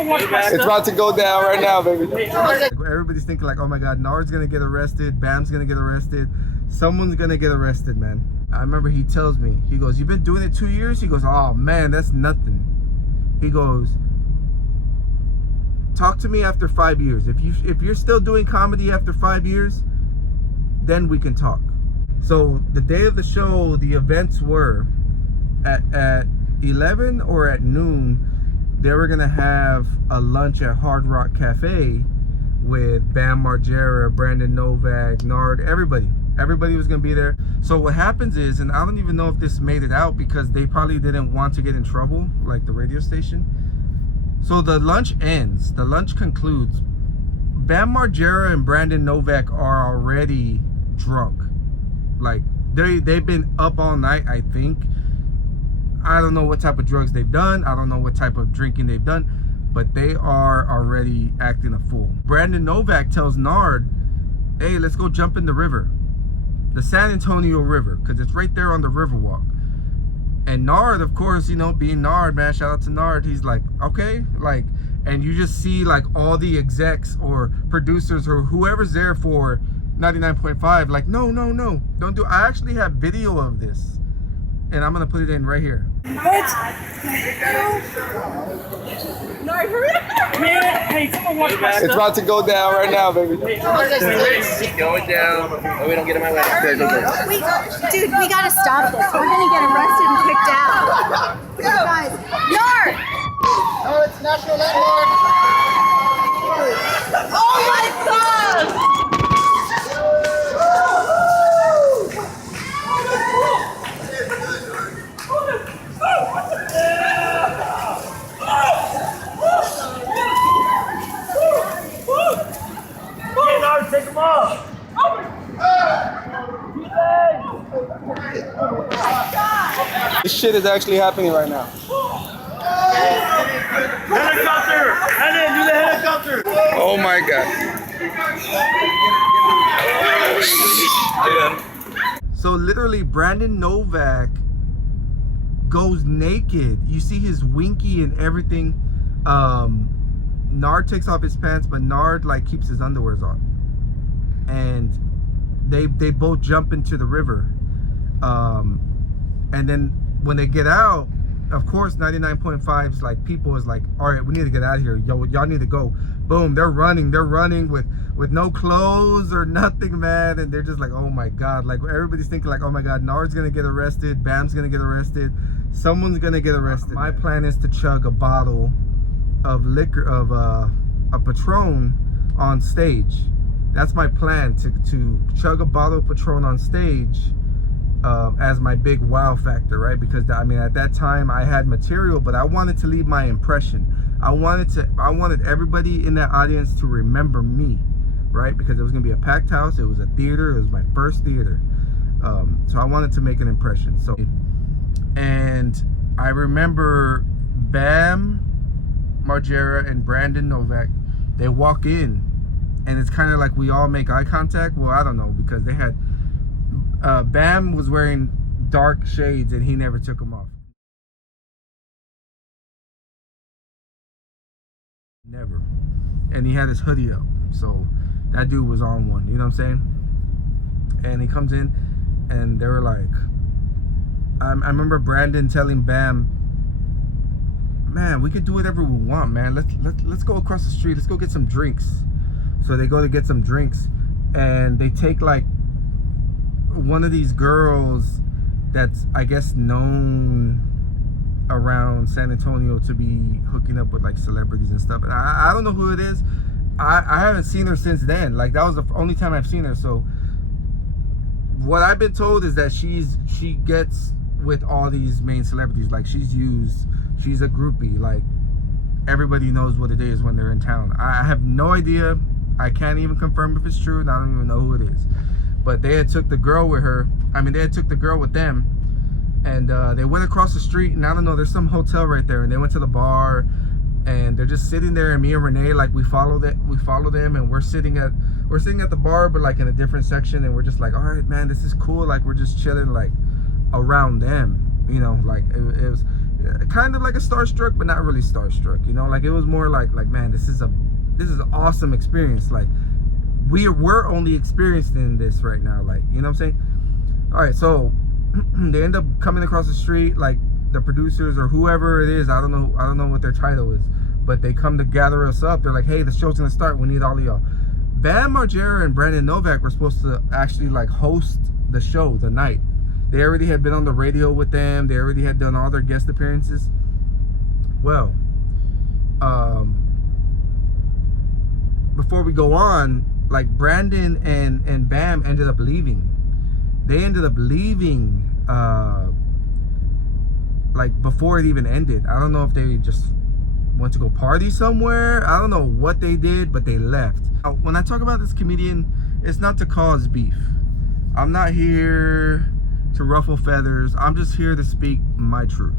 It's about to go down right now, baby. Everybody's thinking like, oh my God, Nard's gonna get arrested, Bam's gonna get arrested, someone's gonna get arrested, man. I remember he tells me, he goes, you've been doing it 2 years? He goes, oh man, that's nothing. He goes, talk to me after 5 years. If you're still doing comedy after 5 years, then we can talk. So the day of the show, the events were at 11 or at noon. They were gonna have a lunch at Hard Rock Cafe with Bam Margera, Brandon Novak, Nard, everybody. Everybody was gonna be there. So what happens is, and I don't even know if this made it out because they probably didn't want to get in trouble, like the radio station. So the lunch ends, the lunch concludes. Bam Margera and Brandon Novak are already drunk. Like they've been up all night, I think. I don't know what type of drugs they've done. I don't know what type of drinking they've done, but they are already acting a fool. Brandon Novak tells Nard, hey, let's go jump in the river. The San Antonio River, because it's right there on the Riverwalk. And Nard, of course, you know, being Nard, man, shout out to Nard, he's like, okay, like, and you just see like all the execs or producers or whoever's there for 99.5, like, no, don't do. I actually have video of this, and I'm gonna put it in right here. What? Nard, hurry up! Man, hey, come on, watch my stuff. It's about to go down right now, baby. It's going down. Oh, we don't get in my way. Dude, we gotta stop this. We're gonna get arrested and kicked out. Guys, Nard! Oh, it's National Landmark. Oh my God! Take them off! This shit is actually happening right now. Helicopter! Head do the helicopter! Oh my God. So literally Brandon Novak goes naked. You see his winky and everything. Nard takes off his pants, but Nard like keeps his underwears on. And they both jump into the river. And then when they get out, of course 99.5's like people is like, all right, we need to get out of here. Y'all need to go. Boom, they're running with no clothes or nothing, man. And they're just like, oh my God. Like everybody's thinking like, oh my God, Nard's gonna get arrested, Bam's gonna get arrested, someone's gonna get arrested. My plan is to chug a bottle of liquor, of a Patron on stage. That's my plan, to chug a bottle of Patron on stage as my big wow factor, right? Because I mean, at that time I had material, but I wanted to leave my impression. I wanted everybody in that audience to remember me, right? Because it was gonna be a packed house. It was a theater. It was my first theater, so I wanted to make an impression. So, and I remember Bam Margera and Brandon Novak, they walk in, and it's kind of like we all make eye contact. Well, I don't know, because they had Bam was wearing dark shades and he never took them off. Never. And he had his hoodie up, so that dude was on one, you know what I'm saying? And he comes in and they were like, I remember Brandon telling Bam, man, we could do whatever we want, man. Let's go across the street. Let's go get some drinks. So they go to get some drinks, and they take like one of these girls that's, I guess, known around San Antonio to be hooking up with like celebrities and stuff. And I don't know who it is. I haven't seen her since then. Like that was the only time I've seen her. So what I've been told is that she gets with all these main celebrities. Like she's a groupie. Like everybody knows what it is when they're in town. I have no idea. I can't even confirm if it's true, and I don't even know who it is. But they had took the girl with her. I mean, they had took the girl with them, and they went across the street, and I don't know, there's some hotel right there, and they went to the bar, and they're just sitting there, and me and Renee, like we follow them, and we're sitting at the bar, but like in a different section, and we're just like, all right, man, this is cool. Like we're just chilling like around them, you know, like it was. kind of like a starstruck, but not really starstruck. You know, like it was more like man, this is an awesome experience. Like we're only experiencing this right now. Like, you know what I'm saying? All right, so they end up coming across the street, like the producers or whoever it is. I don't know what their title is, but they come to gather us up. They're like, hey, the show's gonna start. We need all of y'all. Bam Margera and Brandon Novak were supposed to actually like host the show the night. They already had been on the radio with them. They already had done all their guest appearances. Well, before we go on, like Brandon and Bam ended up leaving. They ended up leaving like before it even ended. I don't know if they just went to go party somewhere. I don't know what they did, but they left. When I talk about this comedian, it's not to cause beef. I'm not here to ruffle feathers. I'm just here to speak my truth.